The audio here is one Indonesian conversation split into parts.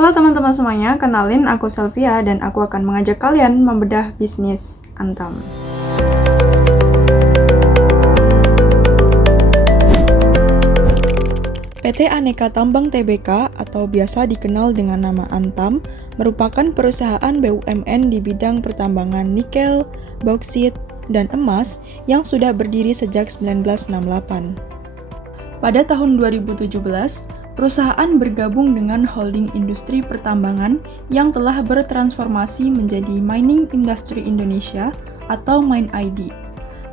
Halo teman-teman semuanya, kenalin aku Selvia dan aku akan mengajak kalian membedah bisnis Antam. PT Aneka Tambang Tbk atau biasa dikenal dengan nama Antam merupakan perusahaan BUMN di bidang pertambangan nikel, bauksit, dan emas yang sudah berdiri sejak 1968. Pada tahun 2017, perusahaan bergabung dengan holding industri pertambangan yang telah bertransformasi menjadi Mining Industry Indonesia atau MIND.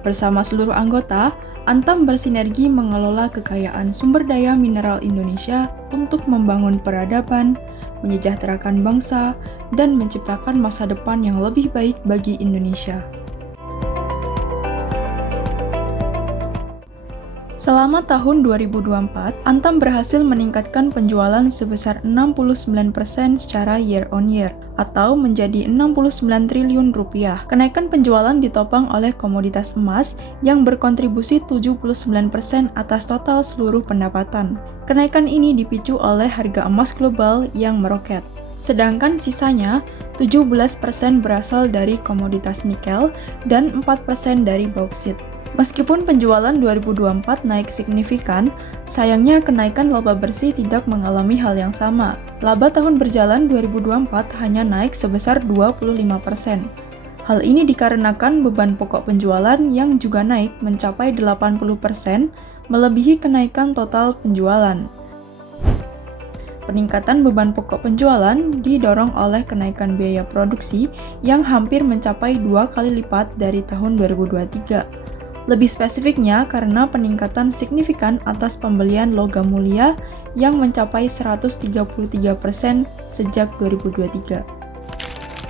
Bersama seluruh anggota, Antam bersinergi mengelola kekayaan sumber daya mineral Indonesia untuk membangun peradaban, menyejahterakan bangsa, dan menciptakan masa depan yang lebih baik bagi Indonesia. Selama tahun 2024, Antam berhasil meningkatkan penjualan sebesar 69% secara year on year, atau menjadi 69 triliun rupiah. Kenaikan penjualan ditopang oleh komoditas emas yang berkontribusi 79% atas total seluruh pendapatan. Kenaikan ini dipicu oleh harga emas global yang meroket. Sedangkan sisanya, 17% berasal dari komoditas nikel dan 4% dari bauksit. Meskipun penjualan 2024 naik signifikan, sayangnya kenaikan laba bersih tidak mengalami hal yang sama. Laba tahun berjalan 2024 hanya naik sebesar 25%. Hal ini dikarenakan beban pokok penjualan yang juga naik mencapai 80%, melebihi kenaikan total penjualan. Peningkatan beban pokok penjualan didorong oleh kenaikan biaya produksi yang hampir mencapai 2 kali lipat dari tahun 2023. Lebih spesifiknya karena peningkatan signifikan atas pembelian logam mulia yang mencapai 133% sejak 2023.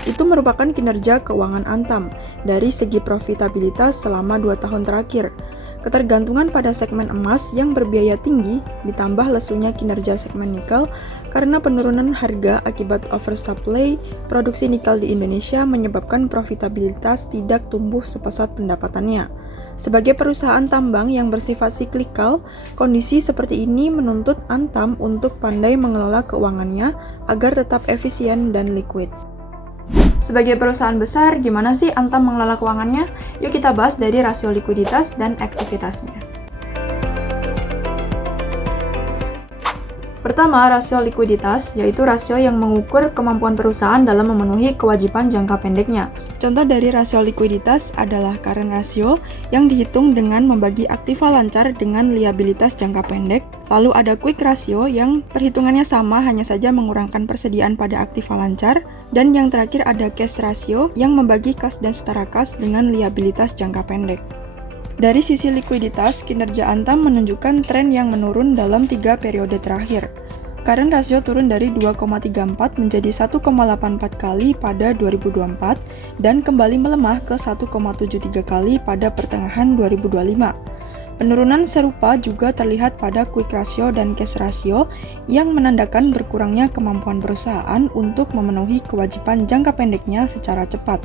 Itu merupakan kinerja keuangan Antam dari segi profitabilitas selama 2 tahun terakhir. Ketergantungan pada segmen emas yang berbiaya tinggi ditambah lesunya kinerja segmen nikel karena penurunan harga akibat oversupply produksi nikel di Indonesia menyebabkan profitabilitas tidak tumbuh sepesat pendapatannya. Sebagai perusahaan tambang yang bersifat siklikal, kondisi seperti ini menuntut Antam untuk pandai mengelola keuangannya agar tetap efisien dan liquid. Sebagai perusahaan besar, gimana sih Antam mengelola keuangannya? Yuk kita bahas dari rasio likuiditas dan aktivitasnya. Pertama, rasio likuiditas, yaitu rasio yang mengukur kemampuan perusahaan dalam memenuhi kewajiban jangka pendeknya. Contoh dari rasio likuiditas adalah current ratio yang dihitung dengan membagi aktiva lancar dengan liabilitas jangka pendek. Lalu ada quick ratio yang perhitungannya sama, hanya saja mengurangkan persediaan pada aktiva lancar. Dan yang terakhir ada cash ratio yang membagi kas dan setara kas dengan liabilitas jangka pendek. Dari sisi likuiditas, kinerja Antam menunjukkan tren yang menurun dalam 3 periode terakhir. Current ratio turun dari 2,34 menjadi 1,84 kali pada 2024 dan kembali melemah ke 1,73 kali pada pertengahan 2025. Penurunan serupa juga terlihat pada quick ratio dan cash ratio yang menandakan berkurangnya kemampuan perusahaan untuk memenuhi kewajiban jangka pendeknya secara cepat.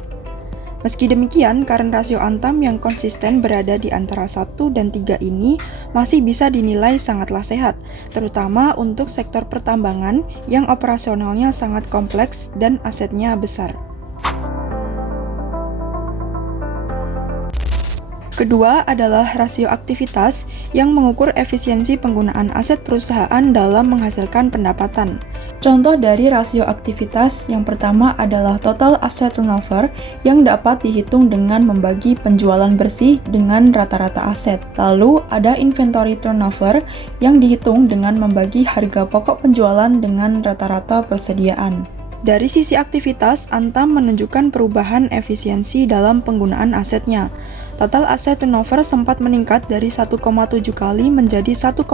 Meski demikian, current ratio Antam yang konsisten berada di antara 1 dan 3 ini masih bisa dinilai sangatlah sehat, terutama untuk sektor pertambangan yang operasionalnya sangat kompleks dan asetnya besar. Kedua adalah rasio aktivitas yang mengukur efisiensi penggunaan aset perusahaan dalam menghasilkan pendapatan. Contoh dari rasio aktivitas yang pertama adalah total asset turnover yang dapat dihitung dengan membagi penjualan bersih dengan rata-rata aset. Lalu ada inventory turnover yang dihitung dengan membagi harga pokok penjualan dengan rata-rata persediaan. Dari sisi aktivitas, Antam menunjukkan perubahan efisiensi dalam penggunaan asetnya. Total aset turnover sempat meningkat dari 1,7 kali menjadi 1,58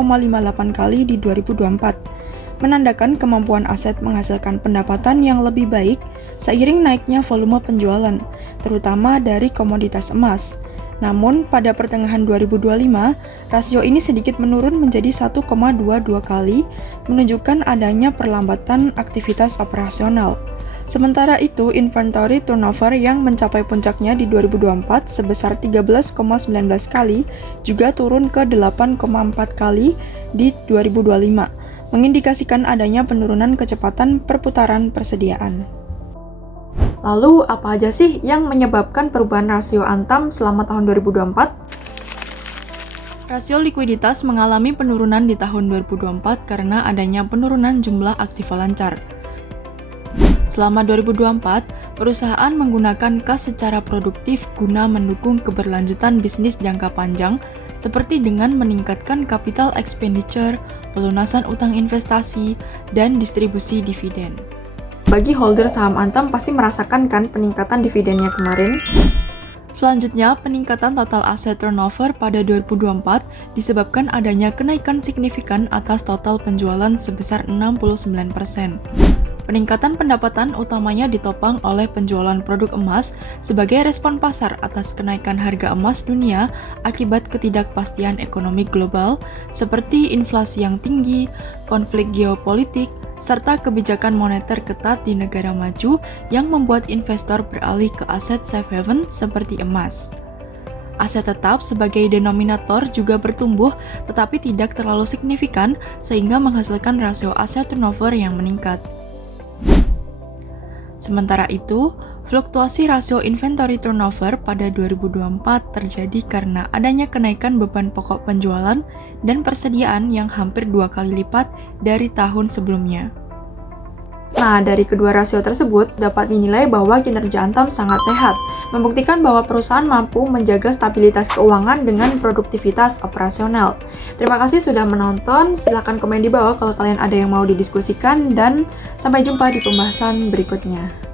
kali di 2024. Menandakan kemampuan aset menghasilkan pendapatan yang lebih baik seiring naiknya volume penjualan, terutama dari komoditas emas. Namun, pada pertengahan 2025, rasio ini sedikit menurun menjadi 1,22 kali, menunjukkan adanya perlambatan aktivitas operasional. Sementara itu, inventory turnover yang mencapai puncaknya di 2024 sebesar 13,19 kali juga turun ke 8,4 kali di 2025. mengindikasikan adanya penurunan kecepatan perputaran persediaan. Lalu, apa aja sih yang menyebabkan perubahan rasio Antam selama tahun 2024? Rasio likuiditas mengalami penurunan di tahun 2024 karena adanya penurunan jumlah aktiva lancar. Selama 2024, perusahaan menggunakan kas secara produktif guna mendukung keberlanjutan bisnis jangka panjang, seperti dengan meningkatkan capital expenditure, pelunasan utang investasi, dan distribusi dividen. Bagi holder saham Antam pasti merasakan kan peningkatan dividennya kemarin? Selanjutnya, peningkatan total aset turnover pada 2024 disebabkan adanya kenaikan signifikan atas total penjualan sebesar 69%. Peningkatan pendapatan utamanya ditopang oleh penjualan produk emas sebagai respon pasar atas kenaikan harga emas dunia akibat ketidakpastian ekonomi global seperti inflasi yang tinggi, konflik geopolitik, serta kebijakan moneter ketat di negara maju yang membuat investor beralih ke aset safe haven seperti emas. Aset tetap sebagai denominator juga bertumbuh tetapi tidak terlalu signifikan sehingga menghasilkan rasio aset turnover yang meningkat. Sementara itu, fluktuasi rasio inventory turnover pada 2024 terjadi karena adanya kenaikan beban pokok penjualan dan persediaan yang hampir 2 kali lipat dari tahun sebelumnya. Nah, dari kedua rasio tersebut dapat dinilai bahwa kinerja Antam sangat sehat, membuktikan bahwa perusahaan mampu menjaga stabilitas keuangan dengan produktivitas operasional. Terima kasih sudah menonton, silahkan komen di bawah kalau kalian ada yang mau didiskusikan, dan sampai jumpa di pembahasan berikutnya.